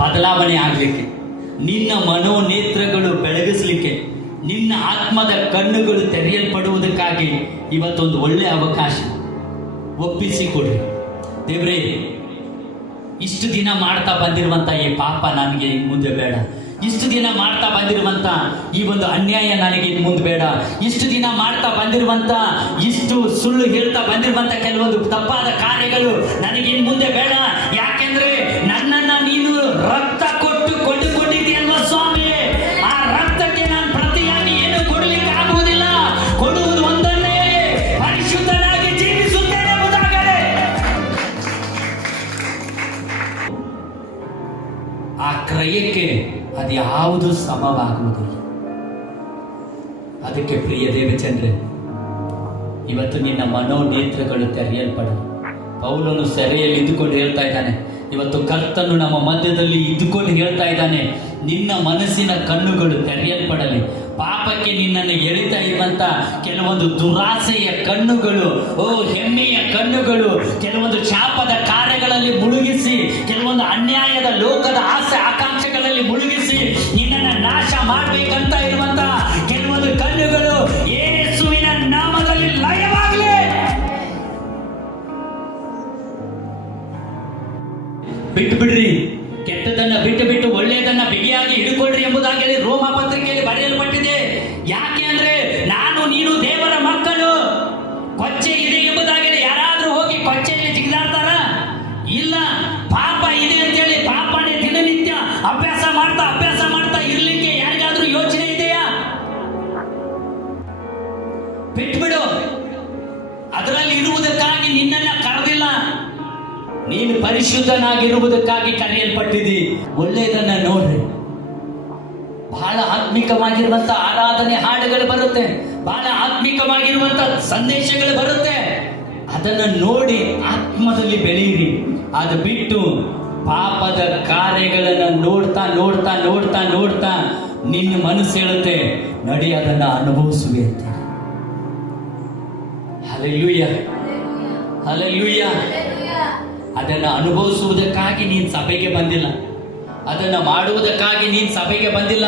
ಬದಲಾವಣೆ ಆಗಲಿಕ್ಕೆ, ನಿನ್ನ ಮನೋನೇತ್ರಗಳು ಬೆಳಗಿಸ್ಲಿಕ್ಕೆ, ನಿನ್ನ ಆತ್ಮದ ಕಣ್ಣುಗಳು ತೆರೆಯಲ್ಪಡುವುದಕ್ಕಾಗಿ ಇವತ್ತೊಂದು ಒಳ್ಳೆ ಅವಕಾಶ. ಒಪ್ಪಿಸಿಕೊಡ್ರಿ. ದೇವ್ರೇ, ಇಷ್ಟು ದಿನ ಮಾಡ್ತಾ ಬಂದಿರುವಂತ ಈ ಪಾಪ ನನಗೆ ಇನ್ನು ಮುಂದೆ ಬೇಡ. ಇಷ್ಟು ದಿನ ಮಾಡ್ತಾ ಬಂದಿರುವಂತ ಈ ಒಂದು ಅನ್ಯಾಯ ನನಗೆ ಇನ್ನು ಮುಂದೆ ಬೇಡ. ಇಷ್ಟು ದಿನ ಮಾಡ್ತಾ ಬಂದಿರುವಂತ, ಇಷ್ಟು ಸುಳ್ಳು ಹೇಳ್ತಾ ಬಂದಿರುವಂತ ಕೆಲವೊಂದು ತಪ್ಪಾದ ಕಾರ್ಯಗಳು ನನಗೆ ಇನ್ನು ಮುಂದೆ ಬೇಡ. ಯಾಕೆಂದ್ರೆ ನನ್ನನ್ನ ನೀನು ರಕ್ತ ಕೊಟ್ಟು ಕೊಂಡುಕೊಂಡಿದ್ದೀಯಲ್ವ ಸ್ವಾಮಿ. ಆ ರಕ್ತಕ್ಕೆ ನಾನು ಪ್ರತಿಯಾಗಿ ಏನು ಕೊಡಲಿಕ್ಕೆ ಆಗುವುದಿಲ್ಲ. ಕೊಡುವುದು ಒಂದನ್ನೇ, ಪರಿಶುದ್ಧನಾಗಿ ಜೀವಿಸುತ್ತೇನೆ ಎಂಬುದಾಗಲೇ. ಆ ಕ್ರಯಕ್ಕೆ ಅದು ಯಾವುದು ಸಮವಾಗುವುದಿಲ್ಲ. ಅದಕ್ಕೆ ಪ್ರಿಯ ದೇವಚಂದ್ರೆ, ಇವತ್ತು ನಿನ್ನ ಮನೋನೇತ್ರಗಳು ತೆರೆಯಲ್ಪಡಲು ಪೌಲನು ಸೆರೆಯಲ್ಲಿ ಇದ್ದುಕೊಂಡು ಹೇಳ್ತಾ ಇದ್ದಾನೆ. ಇವತ್ತು ಕರ್ತನು ನಮ್ಮ ಮಧ್ಯದಲ್ಲಿ ಇದ್ದುಕೊಂಡು ಹೇಳ್ತಾ ಇದ್ದಾನೆ, ನಿನ್ನ ಮನಸ್ಸಿನ ಕಣ್ಣುಗಳು ತೆರೆಯಲ್ಪಡಲಿ. ಪಾಪಕ್ಕೆ ನಿನ್ನನ್ನು ಎಳಿತಾ ಇರುವಂತ ಕೆಲವೊಂದು ದುರಾಸೆಯ ಕಣ್ಣುಗಳು, ಹೆಮ್ಮೆಯ ಕಣ್ಣುಗಳು, ಕೆಲವೊಂದು ಶಾಪದ ಕಾರ್ಯಗಳಲ್ಲಿ ಮುಳುಗಿಸಿ, ಕೆಲವೊಂದು ಅನ್ಯಾಯದ ಲೋಕದ ಆಸೆ ಆಕಾಂಕ್ಷೆಗಳಲ್ಲಿ ಮುಳುಗಿಸಿ ನಿನ್ನನ್ನು ನಾಶ ಮಾಡಬೇಕಂತ ಇರುವಂತ ಕೆಲವೊಂದು ಕಣ್ಣುಗಳು ಯೇಸುವಿನ ನಾಮದಲ್ಲಿ ಲಯವಾಗಲಿ. ಬಿಟ್ಟು ಬಿಡ್ರಿ, ಕೆಟ್ಟದನ್ನ ಬಿಟ್ಟು ಬಿಟ್ಟು ಒಳ್ಳೆಯದನ್ನ ಬಿಗಿಯಾಗಿ ಹಿಡ್ಕೊಳ್ರಿ ಎಂಬುದಾಗಿ ರೋಮ ಪತ್ರಿಕೆಯಲ್ಲಿ ಬರೆಯಲ್ಪಟ್ಟಿದೆ. ಯಾಕೆ ಅಂದ್ರೆ ನಾನು ನೀನು ದೇವರ ಮಕ್ಕಳು. ಕೊಚ್ಚೆ ಇದೆ ಎಂಬುದಾಗಿ ಯಾರಾದ್ರೂ ಹೋಗಿ ಕೊಚ್ಚೆಯಲ್ಲಿ ಜಿಗಿದಾಡ್ತಾರ? ಇಲ್ಲ. ಪಾಪ ಇದೆ ಅಂತೇಳಿ ಪಾಪನೇ ದಿನನಿತ್ಯ ಅಭ್ಯಾಸ ಮಾಡ್ತಾ ಇರ್ಲಿಕ್ಕೆ ಯಾರಿಗಾದ್ರೂ ಯೋಚನೆ ಇದೆಯಾ? ಬಿಟ್ಬಿಡು. ಅದರಲ್ಲಿ ಇರುವುದಕ್ಕಾಗಿ ನಿನ್ನನ್ನ ಕರೆದಿಲ್ಲ. ನೀನು ಪರಿಶುದ್ಧನಾಗಿರುವುದಕ್ಕಾಗಿ ಕರೆಯಲ್ಪಟ್ಟಿದ್ದಿ. ಒಳ್ಳೆಯದನ್ನ ನೋಡ್ರಿ. ಬಹಳ ಆತ್ಮಿಕವಾಗಿರುವಂತ ಆರಾಧನೆ ಹಾಡುಗಳು ಬರುತ್ತೆ, ಬಹಳ ಆತ್ಮಿಕವಾಗಿರುವಂತ ಸಂದೇಶಗಳು ಬರುತ್ತೆ. ಅದನ್ನು ನೋಡಿ ಆತ್ಮದಲ್ಲಿ ಬೆಳೆಯಿರಿ. ಅದು ಬಿಟ್ಟು ಪಾಪದ ಕಾರ್ಯಗಳನ್ನ ನೋಡ್ತಾ ನೋಡ್ತಾ ನೋಡ್ತಾ ನೋಡ್ತಾ ನಿನ್ನ ಮನಸ್ಸು ಹೇಳುತ್ತೆ, ನಡಿ ಅದನ್ನ ಅನುಭವಿಸುವೆ ಅಂತ. Hallelujah, hallelujah. ಅದನ್ನು ಅನುಭವಿಸುವುದಕ್ಕಾಗಿ ನೀನು ಸಭೆಗೆ ಬಂದಿಲ್ಲ. ಅದನ್ನ ಮಾಡುವುದಕ್ಕಾಗಿ ನೀನು ಸಭೆಗೆ ಬಂದಿಲ್ಲ.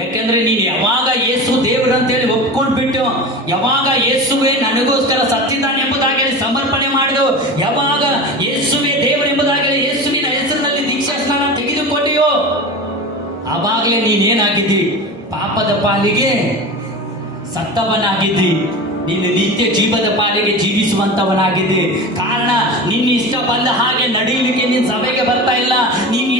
ಯಾಕೆಂದ್ರೆ ನೀನು ಯಾವಾಗ ಯೇಸು ದೇವರು ಅಂತೇಳಿ ಒಪ್ಕೊಂಡ್ಬಿಟ್ಟು, ಯಾವಾಗ ಯೇಸುವೆ ನನಗೋಸ್ಕರ ಸತ್ತಿದ್ದಾನೆ ಎಂಬುದಾಗಿ ಸಮರ್ಪಣೆ ಮಾಡಿದು, ಯಾವಾಗ ಯೇಸುವೆ ದೇವರೆಂಬುದಾಗಿ ಯೇಸುವಿನ ಹೆಸರಿನಲ್ಲಿ ದೀಕ್ಷಾ ಸ್ನಾನ ತೆಗೆದುಕೊಂಡಿಯೋ, ಆವಾಗಲೇ ನೀನೇನಾಗಿದ್ದಿ? ಪಾಪದ ಪಾಲಿಗೆ ಸತ್ತವನಾಗಿದ್ದಿ. ನೀನು ನಿತ್ಯ ಜೀವದ ಪಾಲಿಗೆ ಜೀವಿಸುವಂತವನಾಗಿದ್ದೆ. ಕಾರಣ ನಿನ್ನ ಇಷ್ಟ ಬಂದ ಹಾಗೆ ನಡೆಯಲಿಕ್ಕೆ ನೀನು ಸಭೆಗೆ ಬರ್ತಾ ಇಲ್ಲ. ನೀನು